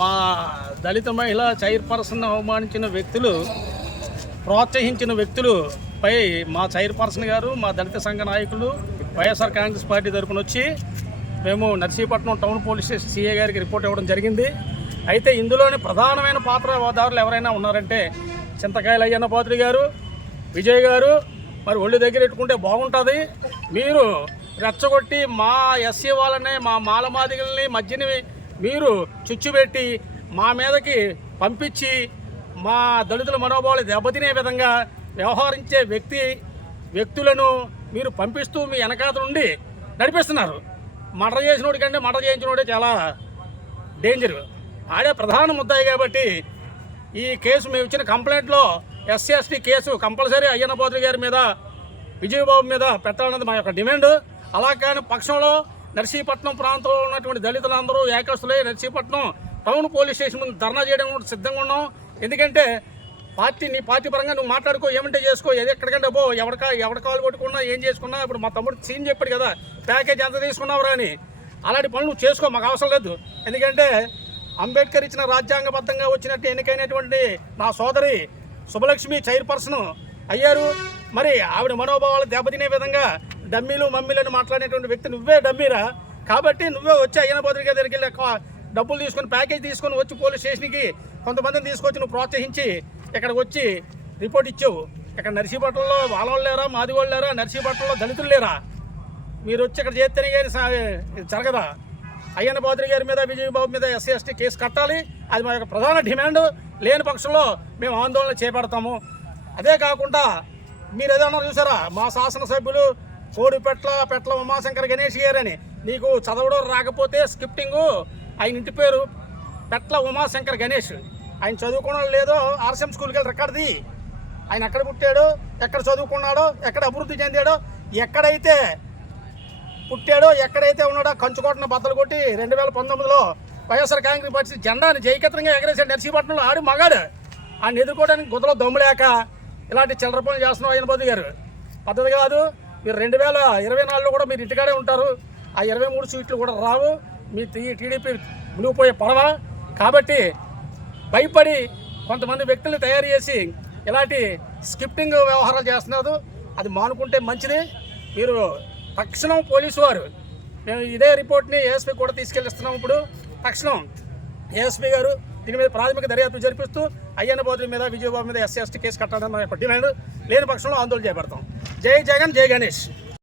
మా దళిత మహిళ చైర్పర్సన్ అవమానించిన వ్యక్తులు ప్రోత్సహించిన వ్యక్తులపై మా చైర్పర్సన్ గారు మా దళిత సంఘ నాయకులు వైఎస్ఆర్ కాంగ్రెస్ పార్టీ తరపున వచ్చి మేము Narsipatnam town police station CA గారికి రిపోర్ట్ ఇవ్వడం జరిగింది. అయితే ఇందులోని ప్రధానమైన పాత్రదారులు ఎవరైనా ఉన్నారంటే చింతకాయల అయ్యన్న పాత్రి గారు విజయ్ గారు మరి ఒళ్ళు దగ్గర పెట్టుకుంటే బాగుంటుంది. మీరు రెచ్చగొట్టి మా ఎస్సీ వాళ్ళని మా మాలమాదిగల్ని మధ్యని మీరు చుచ్చుపెట్టి మా మీదకి పంపించి మా దళితుల మనోభావాలు దెబ్బతినే విధంగా వ్యవహరించే వ్యక్తి వ్యక్తులను మీరు పంపిస్తూ మీ వెనకాత నుండి నడిపిస్తున్నారు. మర్డర్ చేసినోడి కంటే మర్డర్ చేయించినోడే చాలా డేంజర్ ఆడే ప్రధాన ముద్దాయి కాబట్టి ఈ కేసు మేము ఇచ్చిన కంప్లైంట్లో SC ST case compulsory Ayyanna పోత్రి గారి మీద విజయబాబు మీద పెట్టాలన్నది మా యొక్క డిమాండ్. అలా కాని పక్షంలో నర్సీపట్నం ప్రాంతంలో ఉన్నటువంటి దళితులందరూ ఏకస్తులై నర్సీపట్నం టౌన్ పోలీస్ స్టేషన్ ముందు ధర్నా చేయడం కూడా సిద్ధంగా ఉన్నాం. ఎందుకంటే పార్టీ నీ పార్టీ పరంగా నువ్వు మాట్లాడుకో ఏమంటే చేసుకో ఏది ఎక్కడికంటే పో ఎవరిక ఎవరి కాలు కొట్టుకున్నా ఏం చేసుకున్నా ఇప్పుడు మా తమ్ముడు సీన్ చెప్పాడు కదా ప్యాకేజ్ ఎంత తీసుకున్నావురా అని. అలాంటి పనులు నువ్వు చేసుకో మాకు అవసరం లేదు. ఎందుకంటే అంబేద్కర్ ఇచ్చిన రాజ్యాంగబద్ధంగా వచ్చినట్టు ఎన్నికైనటువంటి నా సోదరి శుభలక్ష్మి చైర్పర్సన్ అయ్యారు. మరి ఆవిడ మనోభావాలు దెబ్బతినే విధంగా డమ్మీలు మమ్మీలను మాట్లాడేటువంటి వ్యక్తి నువ్వే డమ్మీరా? కాబట్టి నువ్వే వచ్చి అయ్యన భద్రిక దగ్గరికి వెళ్ళి డబ్బులు తీసుకొని ప్యాకేజ్ తీసుకొని వచ్చి పోలీస్ స్టేషన్కి కొంతమందిని తీసుకొచ్చి నువ్వు ప్రోత్సహించి ఇక్కడికి వచ్చి రిపోర్ట్ ఇచ్చావు. ఇక్కడ నర్సీపట్నంలో వాళ్ళ లేరా మాది వాళ్ళు లేరా నర్సీపట్నంలో దళితులు లేరా? మీరు వచ్చి ఇక్కడ చేస్తేనే కానీ సా- జరగదా? అయ్యన్న భద్రి గారి మీద విజయబాబు మీద ఎస్సీ ఎస్టీ కేసు కట్టాలి. అది మా యొక్క ప్రధాన డిమాండ్. లేని పక్షంలో మేము ఆందోళన చేపడతాము. అదే కాకుండా మీరు ఏదైనా చూసారా? మా శాసనసభ్యులు కోడిపెట్ల పెట్ల ఉమాశంకర్ గణేష్ గారని. నీకు చదవడం రాకపోతే స్క్రిప్టింగు ఆయన ఇంటి పేరు పెట్ల ఉమాశంకర్ గణేష్. ఆయన చదువుకోవడం లేదో ఆర్సీఎం స్కూల్కి వెళ్ళి రికార్డుది ఆయన ఎక్కడ పుట్టాడు ఎక్కడ చదువుకున్నాడో ఎక్కడ అభివృద్ధి చెందాడో ఎక్కడైతే పుట్టాడో ఎక్కడైతే ఉన్నాడో కంచుకోటన బద్దలు కొట్టి రెండు వేల పంతొమ్మిదిలో వైఎస్ఆర్ కాంగ్రెస్ పార్టీ జెండాని జయకత్రంగా ఎగరేసాడు నర్సీపట్నంలో ఆడి మగాడు. ఆయన ఎదుర్కోవడానికి గుదలో దమ్ములేక ఇలాంటి చిల్లర పనులు చేస్తున్నాం ఆయన బోధి గారు. పద్ధతి కాదు. మీరు రెండు వేల ఇరవై నాలుగులో కూడా మీరు ఇంటికాడే ఉంటారు. ఆ ఇరవై మూడు సీట్లు కూడా రావు. మీ టీడీపీ మునిగిపోయే పడవ. కాబట్టి భయపడి కొంతమంది వ్యక్తులు తయారు చేసి ఇలాంటి స్కిప్టింగ్ వ్యవహారాలు చేస్తున్నారు. అది మానుకుంటే మంచిది. మీరు తక్షణం పోలీసు వారు మేము ఇదే రిపోర్ట్ని ఏఎస్పీ కూడా తీసుకెళ్ళిస్తున్నాం ఇప్పుడు. తక్షణం ఏఎస్పీ గారు దీని మీద ప్రాథమిక దర్యాప్తు జరిపిస్తూ అయ్యన్న బోధుల మీద విజయబాబు మీద ఎస్సీ ఎస్టీ కేసు కట్టాలని యొక్క డిమాండ్ లేని పక్షంలో ఆందోళన చేపడతాం. జై జగన్ జై గణేష్.